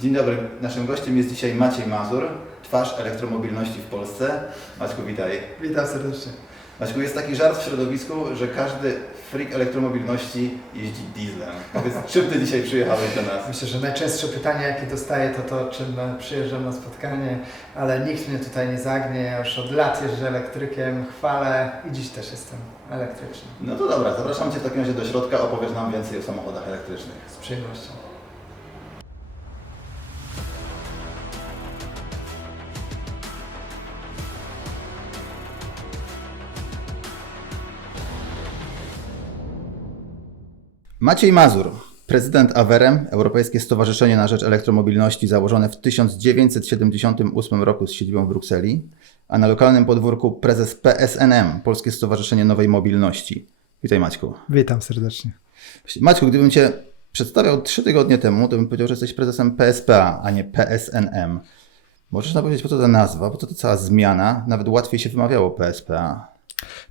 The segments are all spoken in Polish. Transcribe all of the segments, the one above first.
Dzień dobry, naszym gościem jest dzisiaj Maciej Mazur, twarz elektromobilności w Polsce. Maćku, witaj. Witam serdecznie. Maćku, jest taki żart w środowisku, że każdy freak elektromobilności jeździ dieslem. Powiedz, czym Ty dzisiaj przyjechałeś do nas? Myślę, że najczęstsze pytanie, jakie dostaję, to czym przyjeżdżam na spotkanie, ale nikt mnie tutaj nie zagnie. Ja już od lat jeżdżę elektrykiem, chwalę i dziś też jestem elektryczny. No to dobra, zapraszam Cię w takim razie do środka, opowiesz nam więcej o samochodach elektrycznych. Z przyjemnością. Maciej Mazur, prezydent AWEREM, Europejskie Stowarzyszenie na Rzecz Elektromobilności, założone w 1978 roku z siedzibą w Brukseli, a na lokalnym podwórku prezes PSNM, Polskie Stowarzyszenie Nowej Mobilności. Witaj, Maćku. Witam serdecznie. Maćku, gdybym Cię przedstawiał 3 tygodnie temu, to bym powiedział, że jesteś prezesem PSPA, a nie PSNM. Możesz nam powiedzieć, po co ta nazwa, po co ta cała zmiana? Nawet łatwiej się wymawiało PSPA.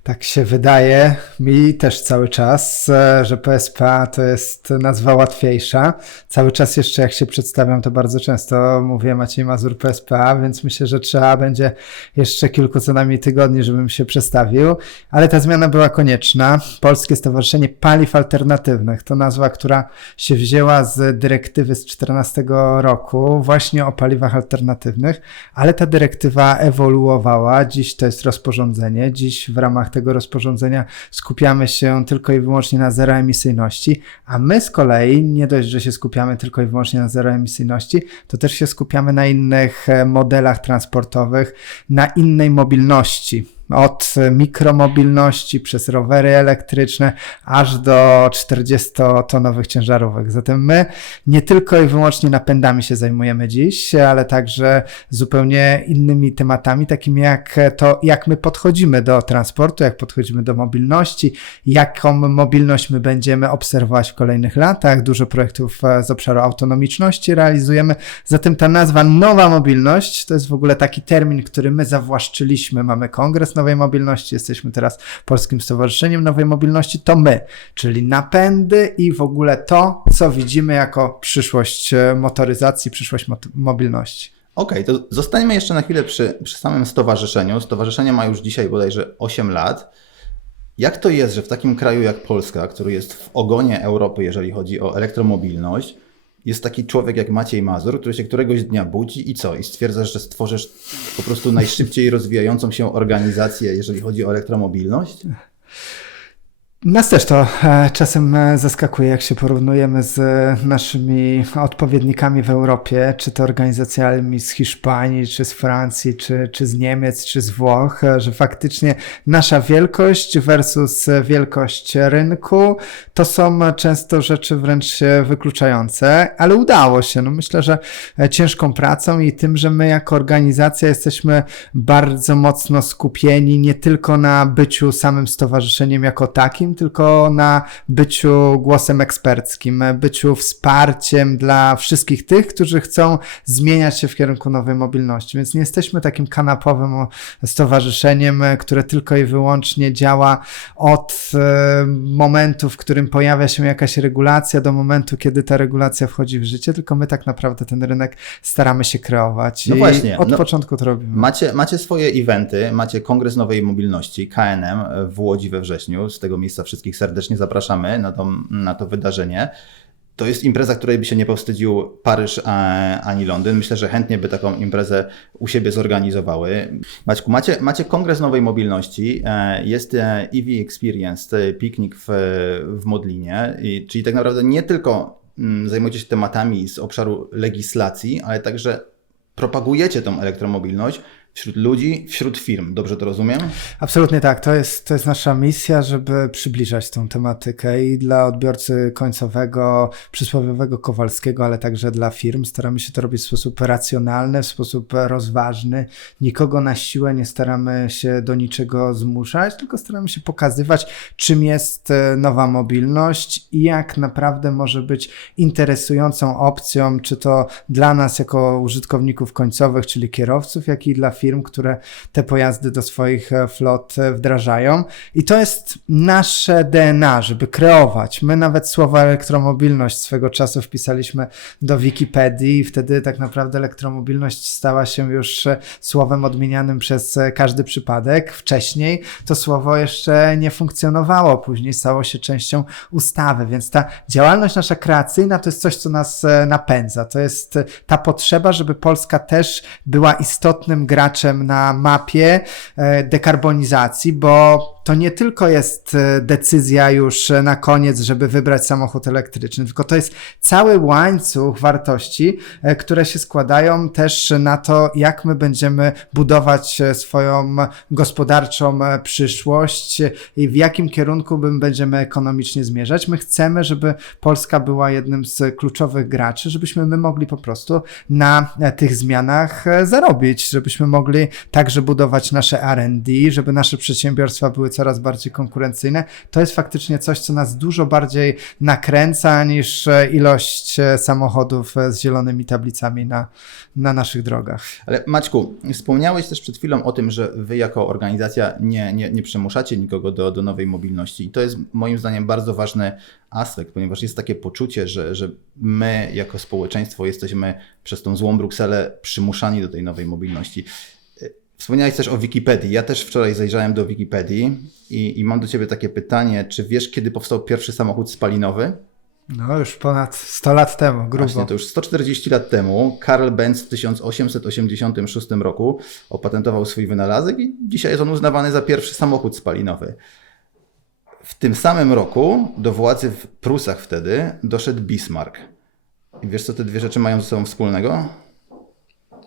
Tak się wydaje mi też cały czas, że PSPA to jest nazwa łatwiejsza. Cały czas jeszcze jak się przedstawiam, to bardzo często mówię Maciej Mazur PSPA, więc myślę, że trzeba będzie jeszcze kilku co najmniej tygodni, żebym się przestawił, ale ta zmiana była konieczna. Polskie Stowarzyszenie Paliw Alternatywnych to nazwa, która się wzięła z dyrektywy z 2014 roku właśnie o paliwach alternatywnych, ale ta dyrektywa ewoluowała. Dziś to jest rozporządzenie, dziś w ramach tego rozporządzenia skupiamy się tylko i wyłącznie na zeroemisyjności, a my z kolei nie dość, że się skupiamy tylko i wyłącznie na zeroemisyjności, to też się skupiamy na innych modelach transportowych, na innej mobilności. Od mikromobilności przez rowery elektryczne aż do 40-tonowych ciężarówek. Zatem my nie tylko i wyłącznie napędami się zajmujemy dziś, ale także zupełnie innymi tematami, takimi jak to, jak my podchodzimy do transportu, jak podchodzimy do mobilności, jaką mobilność my będziemy obserwować w kolejnych latach. Dużo projektów z obszaru autonomiczności realizujemy. Zatem ta nazwa Nowa Mobilność to jest w ogóle taki termin, który my zawłaszczyliśmy. Mamy Kongres Nowej Mobilności, jesteśmy teraz Polskim Stowarzyszeniem Nowej Mobilności, to my, czyli napędy i w ogóle to, co widzimy jako przyszłość motoryzacji, przyszłość mobilności. Okej, to zostańmy jeszcze na chwilę przy samym stowarzyszeniu. Stowarzyszenie ma już dzisiaj bodajże 8 lat. Jak to jest, że w takim kraju jak Polska, który jest w ogonie Europy, jeżeli chodzi o elektromobilność, jest taki człowiek jak Maciej Mazur, który się któregoś dnia budzi i co? I stwierdzasz, że stworzysz po prostu najszybciej rozwijającą się organizację, jeżeli chodzi o elektromobilność? Nas też to czasem zaskakuje, jak się porównujemy z naszymi odpowiednikami w Europie, czy to organizacjami z Hiszpanii, czy z Francji, czy z Niemiec, czy z Włoch, że faktycznie nasza wielkość versus wielkość rynku to są często rzeczy wręcz wykluczające, ale udało się. No myślę, że ciężką pracą i tym, że my jako organizacja jesteśmy bardzo mocno skupieni nie tylko na byciu samym stowarzyszeniem jako takim, tylko na byciu głosem eksperckim, byciu wsparciem dla wszystkich tych, którzy chcą zmieniać się w kierunku nowej mobilności. Więc nie jesteśmy takim kanapowym stowarzyszeniem, które tylko i wyłącznie działa od momentu, w którym pojawia się jakaś regulacja, do momentu, kiedy ta regulacja wchodzi w życie, tylko my tak naprawdę ten rynek staramy się kreować. No i właśnie, od początku to robimy. Macie swoje eventy, macie Kongres Nowej Mobilności, KNM w Łodzi we wrześniu. Z tego miejsca wszystkich serdecznie zapraszamy na to wydarzenie. To jest impreza, której by się nie powstydził Paryż ani Londyn. Myślę, że chętnie by taką imprezę u siebie zorganizowały. Maćku, macie Kongres Nowej Mobilności, jest EV Experience, piknik w Modlinie, czyli tak naprawdę nie tylko zajmujecie się tematami z obszaru legislacji, ale także propagujecie tą elektromobilność wśród ludzi, wśród firm. Dobrze to rozumiem? Absolutnie tak. To jest nasza misja, żeby przybliżać tą tematykę i dla odbiorcy końcowego, przysłowiowego Kowalskiego, ale także dla firm. Staramy się to robić w sposób racjonalny, w sposób rozważny. Nikogo na siłę nie staramy się do niczego zmuszać, tylko staramy się pokazywać, czym jest nowa mobilność i jak naprawdę może być interesującą opcją, czy to dla nas jako użytkowników końcowych, czyli kierowców, jak i dla firm, firm, które te pojazdy do swoich flot wdrażają. I to jest nasze DNA, żeby kreować. My nawet słowo elektromobilność swego czasu wpisaliśmy do Wikipedii i wtedy tak naprawdę elektromobilność stała się już słowem odmienianym przez każdy przypadek. Wcześniej to słowo jeszcze nie funkcjonowało, później stało się częścią ustawy, więc ta działalność nasza kreacyjna to jest coś, co nas napędza. To jest ta potrzeba, żeby Polska też była istotnym graczem na mapie dekarbonizacji, bo to nie tylko jest decyzja już na koniec, żeby wybrać samochód elektryczny, tylko to jest cały łańcuch wartości, które się składają też na to, jak my będziemy budować swoją gospodarczą przyszłość i w jakim kierunku będziemy ekonomicznie zmierzać. My chcemy, żeby Polska była jednym z kluczowych graczy, żebyśmy my mogli po prostu na tych zmianach zarobić, żebyśmy mogli także budować nasze R&D, żeby nasze przedsiębiorstwa były coraz bardziej konkurencyjne. To jest faktycznie coś, co nas dużo bardziej nakręca niż ilość samochodów z zielonymi tablicami na naszych drogach. Ale Maćku, wspomniałeś też przed chwilą o tym, że wy jako organizacja nie przymuszacie nikogo do nowej mobilności i to jest moim zdaniem bardzo ważny aspekt, ponieważ jest takie poczucie, że my jako społeczeństwo jesteśmy przez tą złą Brukselę przymuszani do tej nowej mobilności. Wspomniałeś też o Wikipedii. Ja też wczoraj zajrzałem do Wikipedii i mam do ciebie takie pytanie, czy wiesz, kiedy powstał pierwszy samochód spalinowy? No już ponad 100 lat temu, grubo. Właśnie, to już 140 lat temu Karl Benz w 1886 roku opatentował swój wynalazek i dzisiaj jest on uznawany za pierwszy samochód spalinowy. W tym samym roku do władzy w Prusach wtedy doszedł Bismarck. I wiesz, co te dwie rzeczy mają ze sobą wspólnego?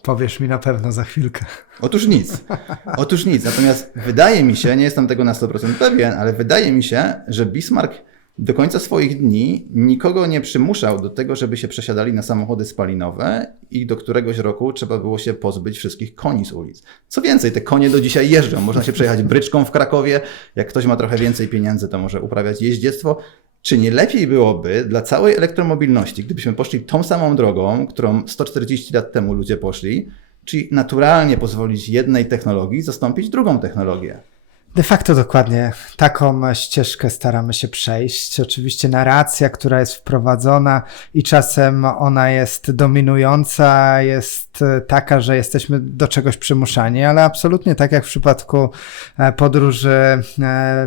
Powiesz mi na pewno za chwilkę. Otóż nic. Natomiast wydaje mi się, nie jestem tego na 100% pewien, ale wydaje mi się, że Bismarck do końca swoich dni nikogo nie przymuszał do tego, żeby się przesiadali na samochody spalinowe i do któregoś roku trzeba było się pozbyć wszystkich koni z ulic. Co więcej, te konie do dzisiaj jeżdżą. Można się przejechać bryczką w Krakowie. Jak ktoś ma trochę więcej pieniędzy, to może uprawiać jeździectwo. Czy nie lepiej byłoby dla całej elektromobilności, gdybyśmy poszli tą samą drogą, którą 140 lat temu ludzie poszli, czyli naturalnie pozwolić jednej technologii zastąpić drugą technologię? De facto dokładnie taką ścieżkę staramy się przejść. Oczywiście narracja, która jest wprowadzona i czasem ona jest dominująca, jest taka, że jesteśmy do czegoś przymuszani, ale absolutnie tak jak w przypadku podróży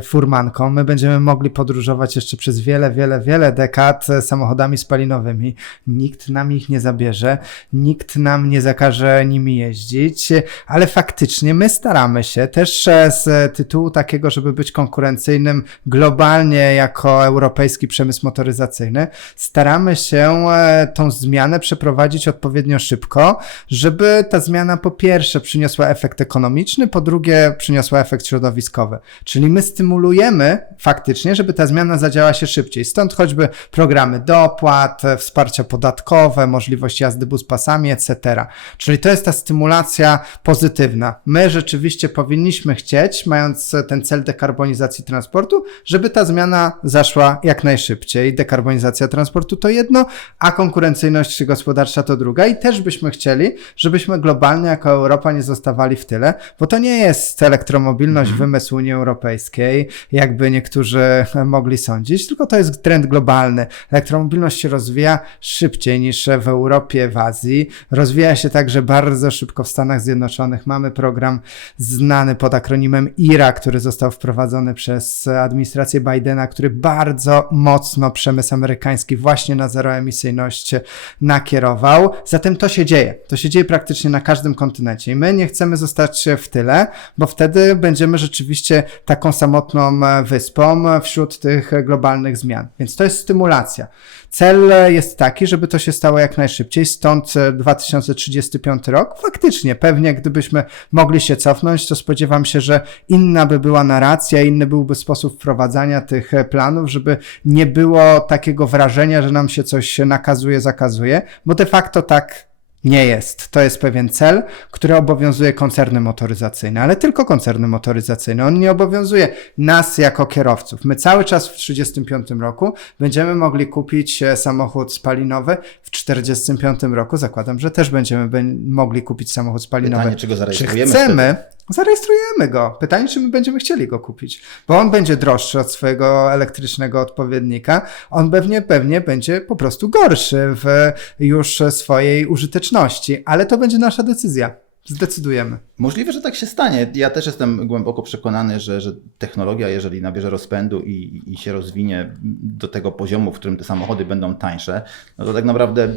furmanką, my będziemy mogli podróżować jeszcze przez wiele dekad samochodami spalinowymi. Nikt nam ich nie zabierze, nikt nam nie zakaże nimi jeździć, ale faktycznie my staramy się też z tytułu takiego, żeby być konkurencyjnym globalnie jako europejski przemysł motoryzacyjny, staramy się tą zmianę przeprowadzić odpowiednio szybko, żeby ta zmiana po pierwsze przyniosła efekt ekonomiczny, po drugie przyniosła efekt środowiskowy. Czyli my stymulujemy faktycznie, żeby ta zmiana zadziała się szybciej. Stąd choćby programy dopłat, wsparcia podatkowe, możliwość jazdy buspasami, etc. Czyli to jest ta stymulacja pozytywna. My rzeczywiście powinniśmy chcieć, mając ten cel dekarbonizacji transportu, żeby ta zmiana zaszła jak najszybciej. Dekarbonizacja transportu to jedno, a konkurencyjność gospodarcza to druga i też byśmy chcieli, żebyśmy globalnie jako Europa nie zostawali w tyle, bo to nie jest elektromobilność wymysł Unii Europejskiej, jakby niektórzy mogli sądzić, tylko to jest trend globalny. Elektromobilność się rozwija szybciej niż w Europie, w Azji. Rozwija się także bardzo szybko w Stanach Zjednoczonych. Mamy program znany pod akronimem IRA, który został wprowadzony przez administrację Bidena, który bardzo mocno przemysł amerykański właśnie na zeroemisyjność nakierował. Zatem to się dzieje. To się dzieje praktycznie na każdym kontynencie i my nie chcemy zostać w tyle, bo wtedy będziemy rzeczywiście taką samotną wyspą wśród tych globalnych zmian. Więc to jest stymulacja. Cel jest taki, żeby to się stało jak najszybciej, stąd 2035 rok. Faktycznie, pewnie gdybyśmy mogli się cofnąć, to spodziewam się, że inna by była narracja, inny byłby sposób wprowadzania tych planów, żeby nie było takiego wrażenia, że nam się coś nakazuje, zakazuje, bo de facto tak Nie jest. To jest pewien cel, który obowiązuje koncerny motoryzacyjne, ale tylko koncerny motoryzacyjne. On nie obowiązuje nas jako kierowców. My cały czas w 1935 roku będziemy mogli kupić samochód spalinowy, w 1945 roku zakładam, że też będziemy mogli kupić samochód spalinowy. Pytanie, czy go zarejestrujemy? Czy chcemy? Zarejestrujemy go. Pytanie, czy my będziemy chcieli go kupić, bo on będzie droższy od swojego elektrycznego odpowiednika. On pewnie będzie po prostu gorszy w już swojej użyteczności, ale to będzie nasza decyzja. Zdecydujemy. Możliwe, że tak się stanie. Ja też jestem głęboko przekonany, że technologia, jeżeli nabierze rozpędu i się rozwinie do tego poziomu, w którym te samochody będą tańsze, no to tak naprawdę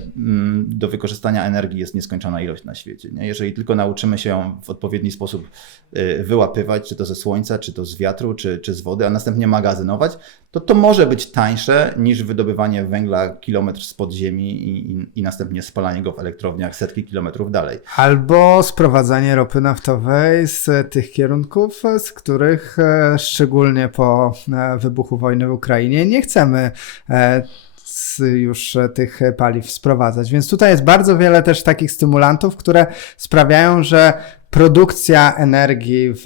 do wykorzystania energii jest nieskończona ilość na świecie. Nie? Jeżeli tylko nauczymy się ją w odpowiedni sposób wyłapywać, czy to ze słońca, czy to z wiatru, czy z wody, a następnie magazynować, to może być tańsze niż wydobywanie węgla kilometr spod ziemi i następnie spalanie go w elektrowniach setki kilometrów dalej. Albo sprowadzanie ropy naftowej z tych kierunków, z których szczególnie po wybuchu wojny w Ukrainie nie chcemy już tych paliw sprowadzać. Więc tutaj jest bardzo wiele też takich stymulantów, które sprawiają, że produkcja energii w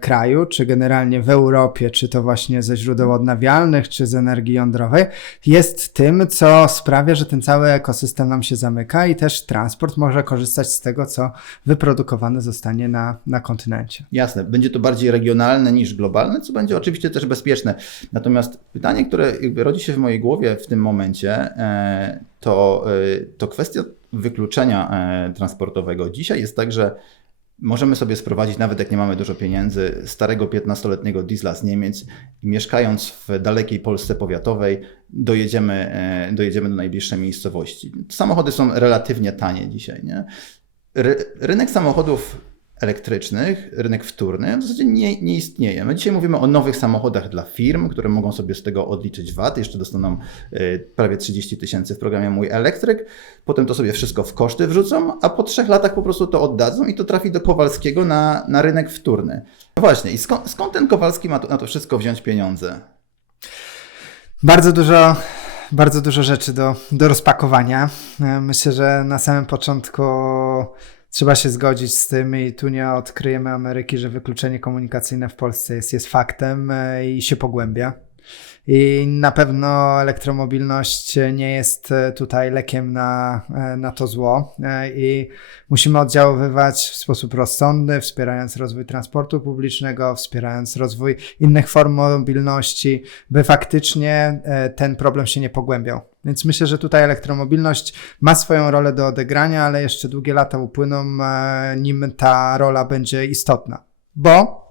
kraju, czy generalnie w Europie, czy to właśnie ze źródeł odnawialnych, czy z energii jądrowej, jest tym, co sprawia, że ten cały ekosystem nam się zamyka i też transport może korzystać z tego, co wyprodukowane zostanie na kontynencie. Jasne, będzie to bardziej regionalne niż globalne, co będzie oczywiście też bezpieczne. Natomiast pytanie, które jakby rodzi się w mojej głowie w tym momencie, to kwestia wykluczenia transportowego. Dzisiaj jest tak, że możemy sobie sprowadzić, nawet jak nie mamy dużo pieniędzy, starego 15-letniego diesla z Niemiec i mieszkając w dalekiej Polsce powiatowej dojedziemy do najbliższej miejscowości. Samochody są relatywnie tanie dzisiaj. Nie? Rynek samochodów elektrycznych, rynek wtórny w zasadzie nie istnieje. My dzisiaj mówimy o nowych samochodach dla firm, które mogą sobie z tego odliczyć VAT, jeszcze dostaną prawie 30 000 w programie Mój Elektryk, potem to sobie wszystko w koszty wrzucą, a po 3 latach po prostu to oddadzą i to trafi do Kowalskiego na rynek wtórny. No właśnie, i skąd ten Kowalski ma na to wszystko wziąć pieniądze? Bardzo dużo rzeczy do rozpakowania. Myślę, że na samym początku trzeba się zgodzić z tym i tu nie odkryjemy Ameryki, że wykluczenie komunikacyjne w Polsce jest faktem i się pogłębia. I na pewno elektromobilność nie jest tutaj lekiem na to zło i musimy oddziaływać w sposób rozsądny, wspierając rozwój transportu publicznego, wspierając rozwój innych form mobilności, by faktycznie ten problem się nie pogłębiał. Więc myślę, że tutaj elektromobilność ma swoją rolę do odegrania, ale jeszcze długie lata upłyną, nim ta rola będzie istotna. Bo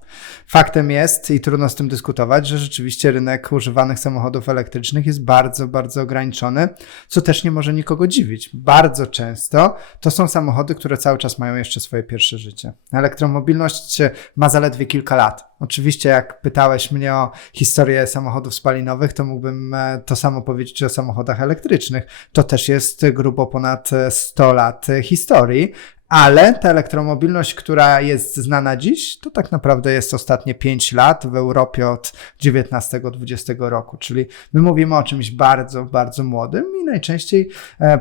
faktem jest, i trudno z tym dyskutować, że rzeczywiście rynek używanych samochodów elektrycznych jest bardzo, bardzo ograniczony, co też nie może nikogo dziwić. Bardzo często to są samochody, które cały czas mają jeszcze swoje pierwsze życie. Elektromobilność ma zaledwie kilka lat. Oczywiście jak pytałeś mnie o historię samochodów spalinowych, to mógłbym to samo powiedzieć o samochodach elektrycznych. To też jest grubo ponad 100 lat historii. Ale ta elektromobilność, która jest znana dziś, to tak naprawdę jest ostatnie 5 lat w Europie od 19-20 roku, czyli my mówimy o czymś bardzo, bardzo młodym i najczęściej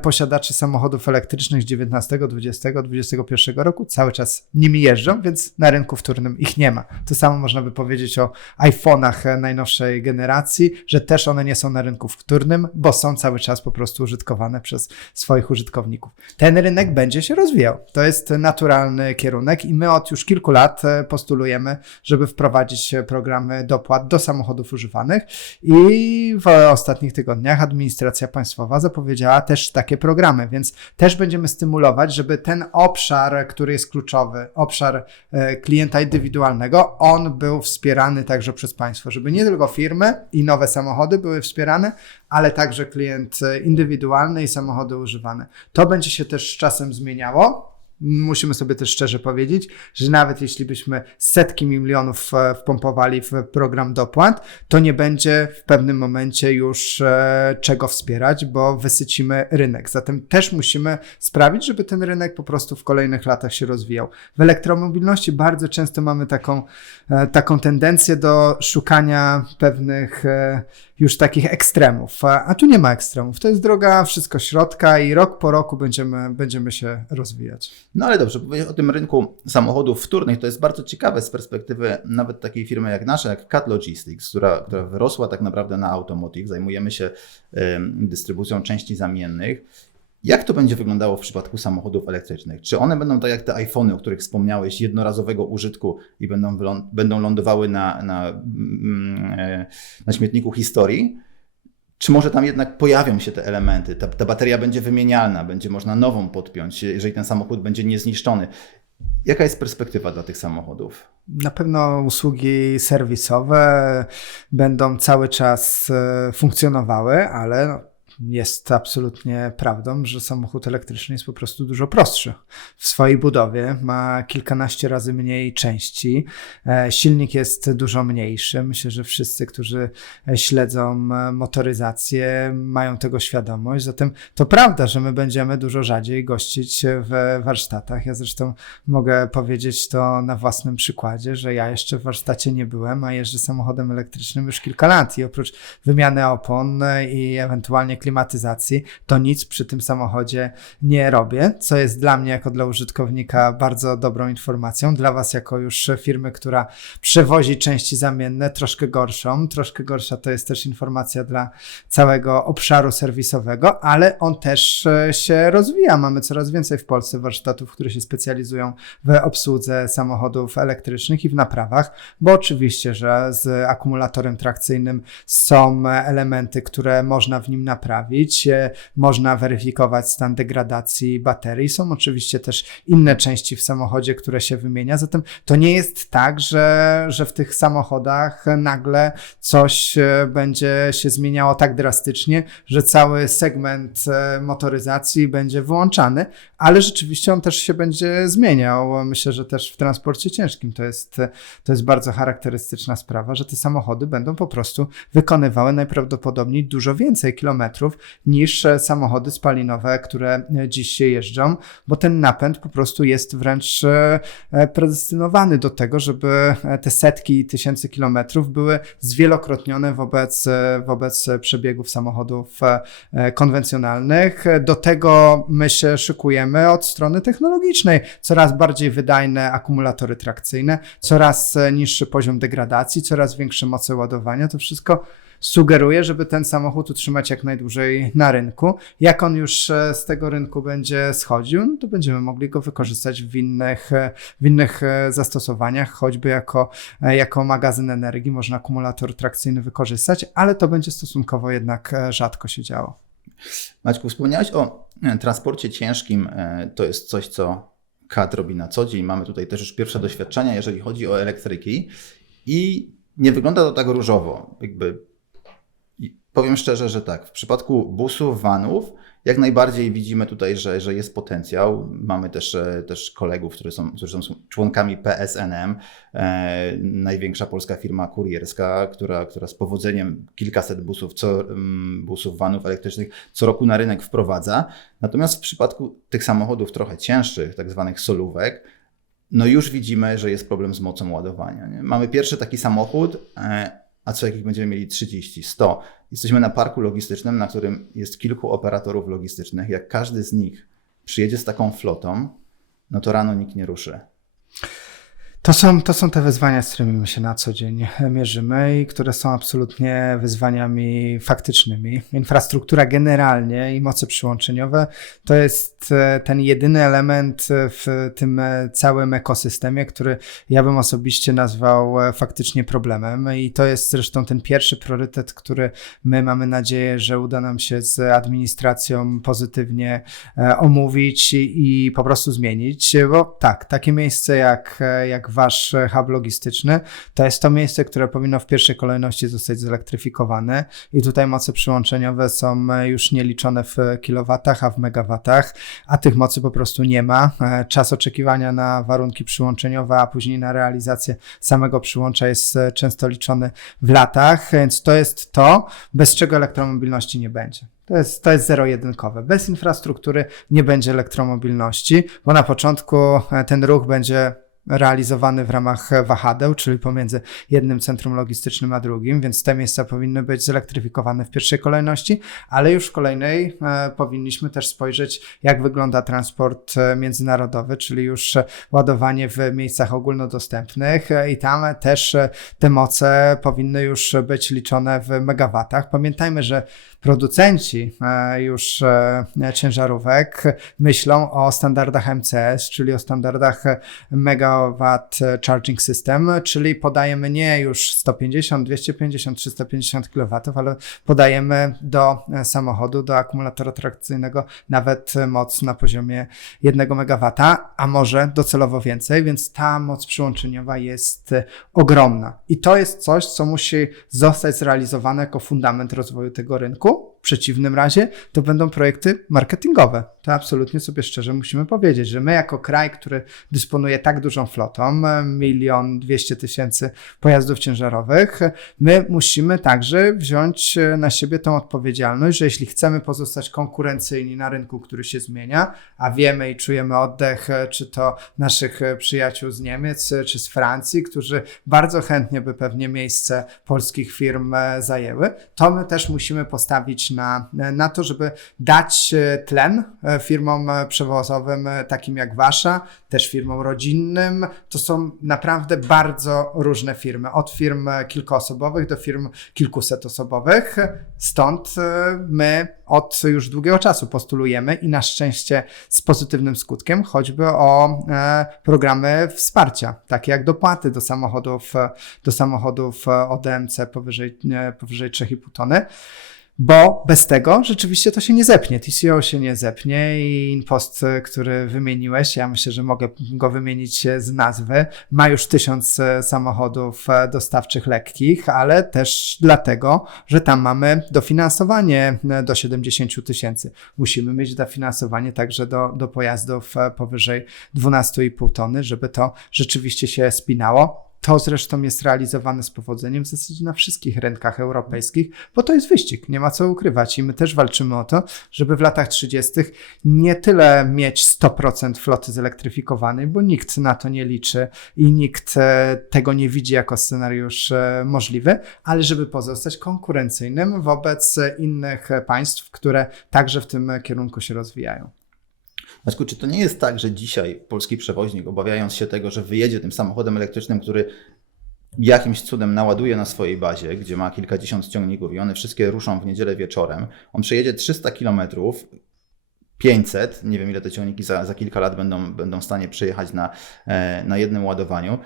posiadacze samochodów elektrycznych z 19, 20, 21 roku cały czas nimi jeżdżą, więc na rynku wtórnym ich nie ma. To samo można by powiedzieć o iPhone'ach najnowszej generacji, że też one nie są na rynku wtórnym, bo są cały czas po prostu użytkowane przez swoich użytkowników. Ten rynek będzie się rozwijał. To jest naturalny kierunek i my od już kilku lat postulujemy, żeby wprowadzić programy dopłat do samochodów używanych i w ostatnich tygodniach administracja państwowa zapowiedziała też takie programy, więc też będziemy stymulować, żeby ten obszar, który jest kluczowy, obszar klienta indywidualnego, on był wspierany także przez państwo, żeby nie tylko firmy i nowe samochody były wspierane, ale także klient indywidualny i samochody używane. To będzie się też z czasem zmieniało. musimy sobie też szczerze powiedzieć, że nawet jeśli byśmy setki milionów wpompowali w program dopłat, to nie będzie w pewnym momencie już czego wspierać, bo wysycimy rynek. Zatem też musimy sprawić, żeby ten rynek po prostu w kolejnych latach się rozwijał. W elektromobilności bardzo często mamy taką tendencję do szukania pewnych już takich ekstremów, a tu nie ma ekstremów. To jest droga wszystko środka i rok po roku będziemy się rozwijać. No ale dobrze, powiedzieć o tym rynku samochodów wtórnych, to jest bardzo ciekawe z perspektywy nawet takiej firmy jak nasza, jak CAT Logistics, która wyrosła tak naprawdę na automotive, zajmujemy się dystrybucją części zamiennych. Jak to będzie wyglądało w przypadku samochodów elektrycznych? Czy one będą tak jak te iPhony, o których wspomniałeś, jednorazowego użytku i będą lądowały na śmietniku historii? Czy może tam jednak pojawią się te elementy? Ta bateria będzie wymienialna, będzie można nową podpiąć, jeżeli ten samochód będzie niezniszczony. Jaka jest perspektywa dla tych samochodów? Na pewno usługi serwisowe będą cały czas funkcjonowały, ale jest absolutnie prawdą, że samochód elektryczny jest po prostu dużo prostszy w swojej budowie, ma kilkanaście razy mniej części, silnik jest dużo mniejszy. Myślę, że wszyscy, którzy śledzą motoryzację, mają tego świadomość. Zatem to prawda, że my będziemy dużo rzadziej gościć w warsztatach. Ja zresztą mogę powiedzieć to na własnym przykładzie, że ja jeszcze w warsztacie nie byłem, a jeżdżę samochodem elektrycznym już kilka lat i oprócz wymiany opon i ewentualnie klimatyzacji, to nic przy tym samochodzie nie robię, co jest dla mnie jako dla użytkownika bardzo dobrą informacją. Dla Was jako już firmy, która przewozi części zamienne, troszkę gorszą. Troszkę gorsza to jest też informacja dla całego obszaru serwisowego, ale on też się rozwija. Mamy coraz więcej w Polsce warsztatów, które się specjalizują w obsłudze samochodów elektrycznych i w naprawach, bo oczywiście, że z akumulatorem trakcyjnym są elementy, które można w nim naprawić, można weryfikować stan degradacji baterii. Są oczywiście też inne części w samochodzie, które się wymienia, zatem to nie jest tak, że w tych samochodach nagle coś będzie się zmieniało tak drastycznie, że cały segment motoryzacji będzie wyłączany, ale rzeczywiście on też się będzie zmieniał. Myślę, że też w transporcie ciężkim to jest bardzo charakterystyczna sprawa, że te samochody będą po prostu wykonywały najprawdopodobniej dużo więcej kilometrów niż samochody spalinowe, które dziś się jeżdżą, bo ten napęd po prostu jest wręcz predestynowany do tego, żeby te setki tysięcy kilometrów były zwielokrotnione wobec przebiegów samochodów konwencjonalnych. Do tego my się szykujemy od strony technologicznej. Coraz bardziej wydajne akumulatory trakcyjne, coraz niższy poziom degradacji, coraz większe moce ładowania. To wszystko sugeruje, żeby ten samochód utrzymać jak najdłużej na rynku. Jak on już z tego rynku będzie schodził, no to będziemy mogli go wykorzystać w innych zastosowaniach, choćby jako magazyn energii można akumulator trakcyjny wykorzystać, ale to będzie stosunkowo jednak rzadko się działo. Maćku, wspomniałeś o transporcie ciężkim. To jest coś, co CAT robi na co dzień. Mamy tutaj też już pierwsze doświadczenia, jeżeli chodzi o elektryki i nie wygląda to tak różowo. Powiem szczerze, że tak, w przypadku busów, vanów jak najbardziej widzimy tutaj, że jest potencjał. Mamy też kolegów, którzy są członkami PSNM, największa polska firma kurierska, która z powodzeniem kilkaset busów, vanów elektrycznych co roku na rynek wprowadza. Natomiast w przypadku tych samochodów trochę cięższych, tak zwanych solówek, no już widzimy, że jest problem z mocą ładowania. Nie? Mamy pierwszy taki samochód, a co jakich będziemy mieli 30, 100. Jesteśmy na parku logistycznym, na którym jest kilku operatorów logistycznych. Jak każdy z nich przyjedzie z taką flotą, no to rano nikt nie ruszy. To są te wyzwania, z którymi my się na co dzień mierzymy i które są absolutnie wyzwaniami faktycznymi. Infrastruktura generalnie i moce przyłączeniowe to jest ten jedyny element w tym całym ekosystemie, który ja bym osobiście nazwał faktycznie problemem i to jest zresztą ten pierwszy priorytet, który my mamy nadzieję, że uda nam się z administracją pozytywnie omówić i po prostu zmienić, bo tak, takie miejsce jak wasz hub logistyczny, to jest to miejsce, które powinno w pierwszej kolejności zostać zelektryfikowane i tutaj moce przyłączeniowe są już nie liczone w kilowatach, a w megawatach, a tych mocy po prostu nie ma. Czas oczekiwania na warunki przyłączeniowe, a później na realizację samego przyłącza jest często liczony w latach, więc to jest to, bez czego elektromobilności nie będzie. To jest zero-jedynkowe. Bez infrastruktury nie będzie elektromobilności, bo na początku ten ruch będzie realizowany w ramach wahadeł, czyli pomiędzy jednym centrum logistycznym a drugim, więc te miejsca powinny być zelektryfikowane w pierwszej kolejności, ale już w kolejnej powinniśmy też spojrzeć, jak wygląda transport międzynarodowy, czyli już ładowanie w miejscach ogólnodostępnych i tam też te moce powinny już być liczone w megawatach. Pamiętajmy, że producenci już ciężarówek myślą o standardach MCS, czyli o standardach Megawatt Charging System, czyli podajemy nie już 150, 250, 350 kW, ale podajemy do samochodu, do akumulatora trakcyjnego nawet moc na poziomie 1 MW, a może docelowo więcej, więc ta moc przyłączeniowa jest ogromna. I to jest coś, co musi zostać zrealizowane jako fundament rozwoju tego rynku. W przeciwnym razie to będą projekty marketingowe. To absolutnie sobie szczerze musimy powiedzieć, że my jako kraj, który dysponuje tak dużą flotą, 1 200 000 pojazdów ciężarowych, my musimy także wziąć na siebie tą odpowiedzialność, że jeśli chcemy pozostać konkurencyjni na rynku, który się zmienia, a wiemy i czujemy oddech, czy to naszych przyjaciół z Niemiec, czy z Francji, którzy bardzo chętnie by pewnie miejsce polskich firm zajęły, to my też musimy postawić na to, żeby dać tlen firmom przewozowym takim jak wasza, też firmom rodzinnym. To są naprawdę bardzo różne firmy, od firm kilkuosobowych do firm kilkusetosobowych. Stąd my od już długiego czasu postulujemy i na szczęście z pozytywnym skutkiem choćby o programy wsparcia, takie jak dopłaty do samochodów ODMC powyżej 3,5 tony. Bo bez tego rzeczywiście to się nie zepnie. TCO się nie zepnie i InPost, który wymieniłeś, ja myślę, że mogę go wymienić z nazwy, ma już 1000 samochodów dostawczych lekkich, ale też dlatego, że tam mamy dofinansowanie do 70 000. Musimy mieć dofinansowanie także do pojazdów powyżej 12,5 tony, żeby to rzeczywiście się spinało. To zresztą jest realizowane z powodzeniem w zasadzie na wszystkich rynkach europejskich, bo to jest wyścig, nie ma co ukrywać i my też walczymy o to, żeby w latach 30. nie tyle mieć 100% floty zelektryfikowanej, bo nikt na to nie liczy i nikt tego nie widzi jako scenariusz możliwy, ale żeby pozostać konkurencyjnym wobec innych państw, które także w tym kierunku się rozwijają. Maćku, czy to nie jest tak, że dzisiaj polski przewoźnik, obawiając się tego, że wyjedzie tym samochodem elektrycznym, który jakimś cudem naładuje na swojej bazie, gdzie ma kilkadziesiąt ciągników i one wszystkie ruszą w niedzielę wieczorem, on przejedzie 300 km, 500, nie wiem ile te ciągniki za kilka lat będą w stanie przejechać na jednym ładowaniu,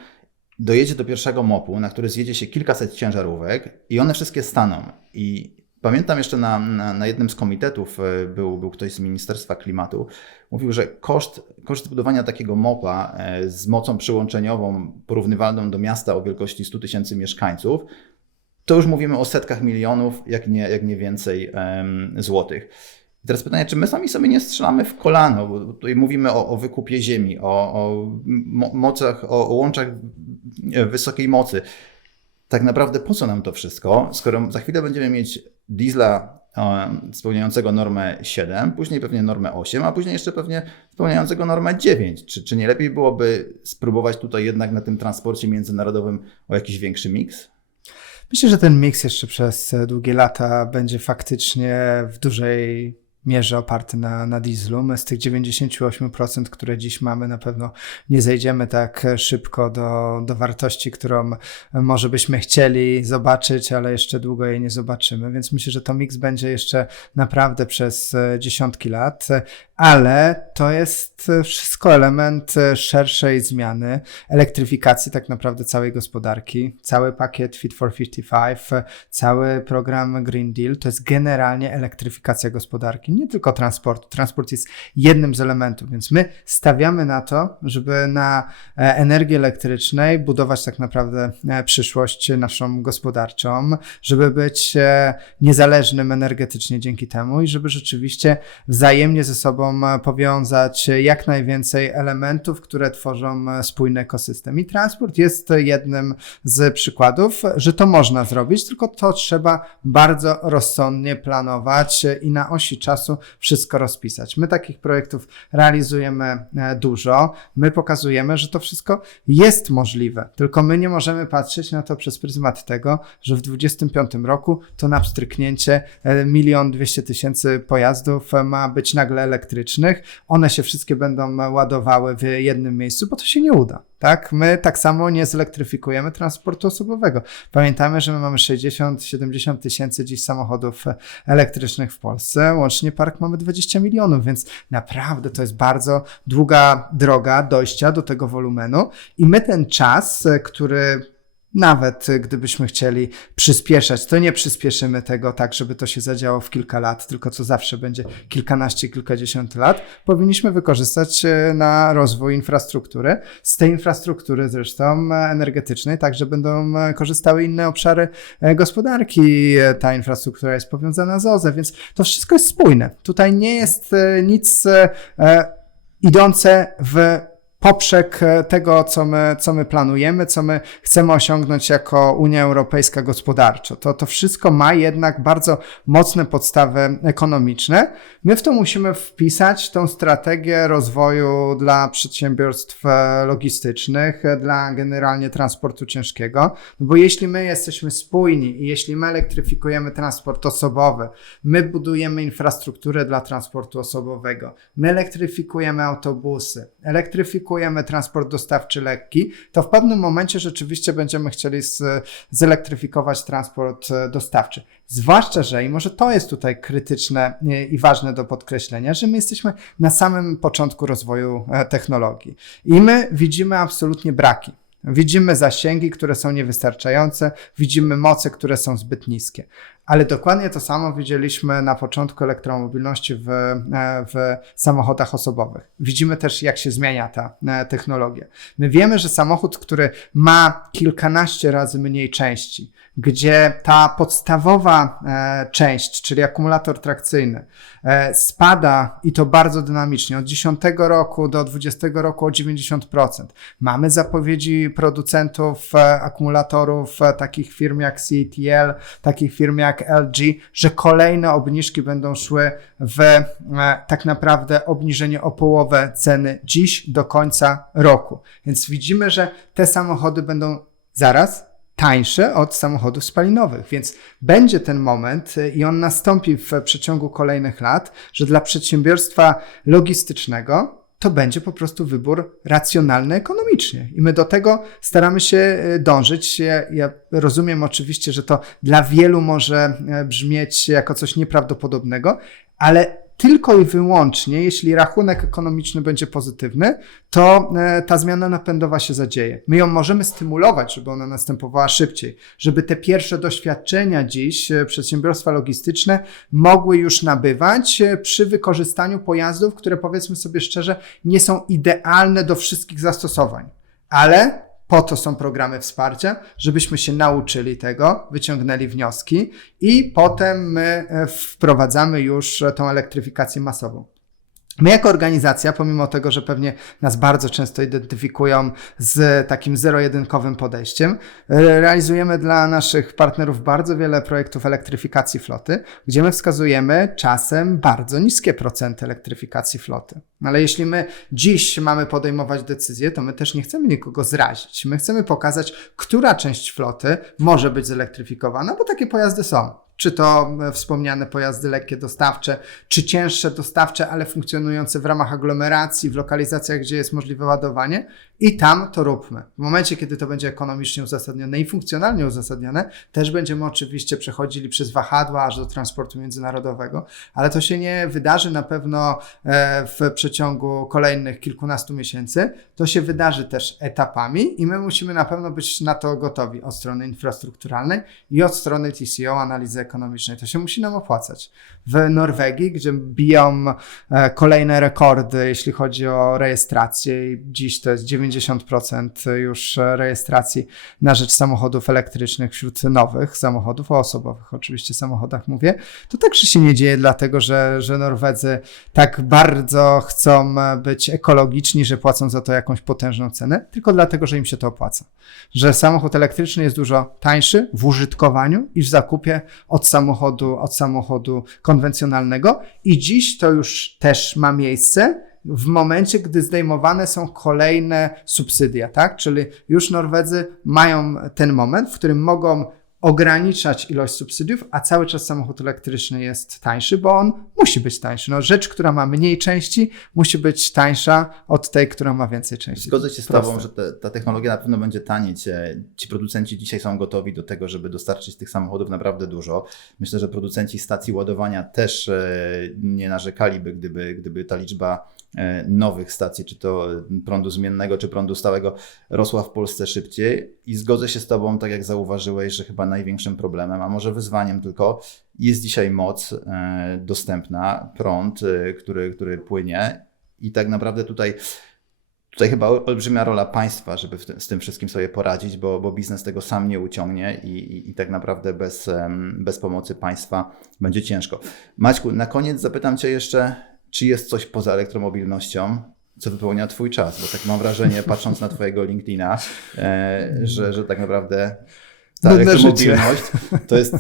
dojedzie do pierwszego mopu, na który zjedzie się kilkaset ciężarówek i one wszystkie staną. I pamiętam jeszcze na jednym z komitetów był ktoś z Ministerstwa Klimatu, mówił, że koszt budowania takiego mopa z mocą przyłączeniową porównywalną do miasta o wielkości 100 000 mieszkańców, to już mówimy o setkach milionów, jak nie więcej złotych. I teraz pytanie, czy my sami sobie nie strzelamy w kolano, bo tutaj mówimy o wykupie ziemi, o mocach, o łączach wysokiej mocy. Tak naprawdę po co nam to wszystko, skoro za chwilę będziemy mieć diesla spełniającego normę 7, później pewnie normę 8, a później jeszcze pewnie spełniającego normę 9. Czy nie lepiej byłoby spróbować tutaj jednak na tym transporcie międzynarodowym o jakiś większy miks? Myślę, że ten miks jeszcze przez długie lata będzie faktycznie w dużej mierze oparty na dieslu. My z tych 98%, które dziś mamy, na pewno nie zejdziemy tak szybko do wartości, którą może byśmy chcieli zobaczyć, ale jeszcze długo jej nie zobaczymy. Więc myślę, że to miks będzie jeszcze naprawdę przez dziesiątki lat, ale to jest wszystko element szerszej zmiany, elektryfikacji tak naprawdę całej gospodarki. Cały pakiet Fit for 55, cały program Green Deal to jest generalnie elektryfikacja gospodarki, nie tylko transportu. Transport jest jednym z elementów, więc my stawiamy na to, żeby na energii elektrycznej budować tak naprawdę przyszłość naszą gospodarczą, żeby być niezależnym energetycznie dzięki temu i żeby rzeczywiście wzajemnie ze sobą powiązać jak najwięcej elementów, które tworzą spójny ekosystem. I transport jest jednym z przykładów, że to można zrobić, tylko to trzeba bardzo rozsądnie planować i na osi czasu wszystko rozpisać. My takich projektów realizujemy dużo. My pokazujemy, że to wszystko jest możliwe, tylko my nie możemy patrzeć na to przez pryzmat tego, że w 2025 roku to na pstryknięcie 1 200 000 pojazdów ma być nagle elektrycznych. One się wszystkie będą ładowały w jednym miejscu, bo to się nie uda. Tak? My tak samo nie zelektryfikujemy transportu osobowego. Pamiętamy, że my mamy 60-70 tysięcy dziś samochodów elektrycznych w Polsce. Łącznie park mamy 20 milionów, więc naprawdę to jest bardzo długa droga dojścia do tego wolumenu i my ten czas, który nawet gdybyśmy chcieli przyspieszać, to nie przyspieszymy tego tak, żeby to się zadziało w kilka lat, tylko to zawsze będzie kilkanaście, kilkadziesiąt lat. Powinniśmy wykorzystać na rozwój infrastruktury. Z tej infrastruktury zresztą energetycznej także będą korzystały inne obszary gospodarki. Ta infrastruktura jest powiązana z OZE, więc to wszystko jest spójne. Tutaj nie jest nic idące w poprzek tego, co my planujemy, co my chcemy osiągnąć jako Unia Europejska gospodarczo. To wszystko ma jednak bardzo mocne podstawy ekonomiczne. My w to musimy wpisać tą strategię rozwoju dla przedsiębiorstw logistycznych, dla generalnie transportu ciężkiego, bo jeśli my jesteśmy spójni i jeśli my elektryfikujemy transport osobowy, my budujemy infrastrukturę dla transportu osobowego, my elektryfikujemy autobusy, elektryfikujemy transport dostawczy lekki, to w pewnym momencie rzeczywiście będziemy chcieli zelektryfikować transport dostawczy. Zwłaszcza, że, i może to jest tutaj krytyczne i ważne do podkreślenia, że my jesteśmy na samym początku rozwoju technologii i my widzimy absolutnie braki. Widzimy zasięgi, które są niewystarczające, widzimy moce, które są zbyt niskie. Ale dokładnie to samo widzieliśmy na początku elektromobilności w samochodach osobowych. Widzimy też, jak się zmienia ta technologia. My wiemy, że samochód, który ma kilkanaście razy mniej części, gdzie ta podstawowa część, czyli akumulator trakcyjny, spada i to bardzo dynamicznie od 10 roku do 20 roku o 90%. Mamy zapowiedzi producentów akumulatorów takich firm jak CATL, takich firm jak LG, że kolejne obniżki będą szły w tak naprawdę obniżenie o połowę ceny dziś do końca roku. Więc widzimy, że te samochody będą zaraz tańsze od samochodów spalinowych, więc będzie ten moment i on nastąpi w przeciągu kolejnych lat, że dla przedsiębiorstwa logistycznego to będzie po prostu wybór racjonalny ekonomicznie. I my do tego staramy się dążyć. Ja rozumiem oczywiście, że to dla wielu może brzmieć jako coś nieprawdopodobnego, ale tylko i wyłącznie, jeśli rachunek ekonomiczny będzie pozytywny, to ta zmiana napędowa się zadzieje. My ją możemy stymulować, żeby ona następowała szybciej, żeby te pierwsze doświadczenia dziś przedsiębiorstwa logistyczne mogły już nabywać przy wykorzystaniu pojazdów, które powiedzmy sobie szczerze, nie są idealne do wszystkich zastosowań, ale po to są programy wsparcia, żebyśmy się nauczyli tego, wyciągnęli wnioski i potem my wprowadzamy już tą elektryfikację masową. My jako organizacja, pomimo tego, że pewnie nas bardzo często identyfikują z takim zero-jedynkowym podejściem, realizujemy dla naszych partnerów bardzo wiele projektów elektryfikacji floty, gdzie my wskazujemy czasem bardzo niskie procenty elektryfikacji floty. Ale jeśli my dziś mamy podejmować decyzje, to my też nie chcemy nikogo zrazić. My chcemy pokazać, która część floty może być zelektryfikowana, bo takie pojazdy są. czy to wspomniane pojazdy lekkie dostawcze, czy cięższe dostawcze, ale funkcjonujące w ramach aglomeracji, w lokalizacjach, gdzie jest możliwe ładowanie i tam to róbmy. W momencie, kiedy to będzie ekonomicznie uzasadnione i funkcjonalnie uzasadnione, też będziemy oczywiście przechodzili przez wahadła aż do transportu międzynarodowego, ale to się nie wydarzy na pewno w przeciągu kolejnych kilkunastu miesięcy. To się wydarzy też etapami i my musimy na pewno być na to gotowi od strony infrastrukturalnej i od strony TCO, analizy ekonomicznej. To się musi nam opłacać. W Norwegii, gdzie biją kolejne rekordy, jeśli chodzi o rejestrację, i dziś to jest 90% już rejestracji na rzecz samochodów elektrycznych wśród nowych samochodów, o osobowych oczywiście samochodach mówię, to także się nie dzieje dlatego, że Norwedzy tak bardzo chcą być ekologiczni, że płacą za to jakąś potężną cenę, tylko dlatego, że im się to opłaca. Że samochód elektryczny jest dużo tańszy w użytkowaniu i w zakupie od samochodu konwencjonalnego i dziś to już też ma miejsce w momencie, gdy zdejmowane są kolejne subsydia, tak? Czyli już Norwedzy mają ten moment, w którym mogą ograniczać ilość subsydiów, a cały czas samochód elektryczny jest tańszy, bo on musi być tańszy. No, rzecz, która ma mniej części, musi być tańsza od tej, która ma więcej części. Zgodzę się z Tobą, że ta technologia na pewno będzie tanieć. Ci producenci dzisiaj są gotowi do tego, żeby dostarczyć tych samochodów naprawdę dużo. Myślę, że producenci stacji ładowania też nie narzekaliby, gdyby ta liczba nowych stacji, czy to prądu zmiennego, czy prądu stałego rosła w Polsce szybciej. I zgodzę się z Tobą, tak jak zauważyłeś, że chyba największym problemem, a może wyzwaniem tylko, jest dzisiaj moc dostępna, prąd, który płynie i tak naprawdę tutaj chyba olbrzymia rola państwa, żeby z tym wszystkim sobie poradzić, bo biznes tego sam nie uciągnie i tak naprawdę bez pomocy państwa będzie ciężko. Maćku, na koniec zapytam Cię jeszcze, czy jest coś poza elektromobilnością, co wypełnia Twój czas? Bo tak mam wrażenie, patrząc na Twojego LinkedIna, że tak naprawdę ta elektromobilność to jest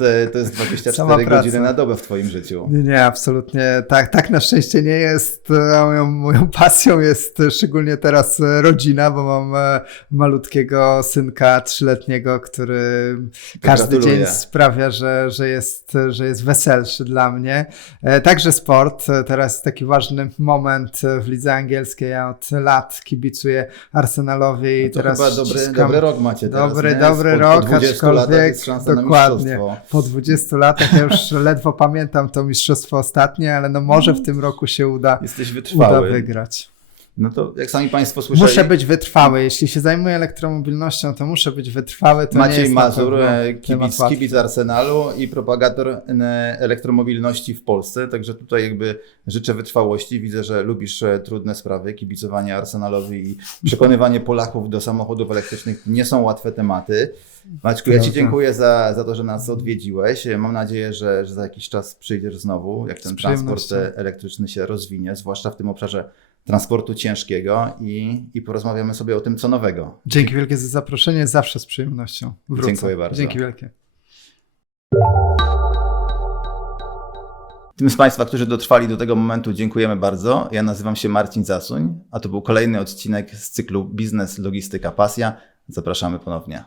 24 godziny na dobę w Twoim życiu. Nie, absolutnie. Tak na szczęście nie jest. Moją pasją jest szczególnie teraz rodzina, bo mam malutkiego synka 3-letniego, który każdy dzień sprawia, że jest weselszy dla mnie. Także sport. Teraz jest taki ważny moment w lidze angielskiej. Ja od lat kibicuję Arsenalowi. No to teraz chyba dobry rok macie teraz. Dobry rok, aczkolwiek dokładnie. Na po 20 latach ja już ledwo pamiętam to mistrzostwo ostatnie, ale no może w tym roku się uda wygrać. No to jak sami Państwo słyszeli... Muszę być wytrwały. Jeśli się zajmuję elektromobilnością, to muszę być wytrwały. To Maciej nie jest Mazur, kibic Arsenalu i propagator elektromobilności w Polsce. Także tutaj jakby życzę wytrwałości. Widzę, że lubisz trudne sprawy. Kibicowanie Arsenalowi i przekonywanie Polaków do samochodów elektrycznych nie są łatwe tematy. Maćku, ja Ci dziękuję za to, że nas odwiedziłeś. Mam nadzieję, że za jakiś czas przyjdziesz znowu, jak ten transport elektryczny się rozwinie, zwłaszcza w tym obszarze transportu ciężkiego i porozmawiamy sobie o tym, co nowego. Dzięki wielkie za zaproszenie, zawsze z przyjemnością. Wrócę. Dziękuję bardzo. Dzięki wielkie. Tym z Państwa, którzy dotrwali do tego momentu, dziękujemy bardzo. Ja nazywam się Marcin Zasuń, a to był kolejny odcinek z cyklu Biznes, Logistyka, Pasja. Zapraszamy ponownie.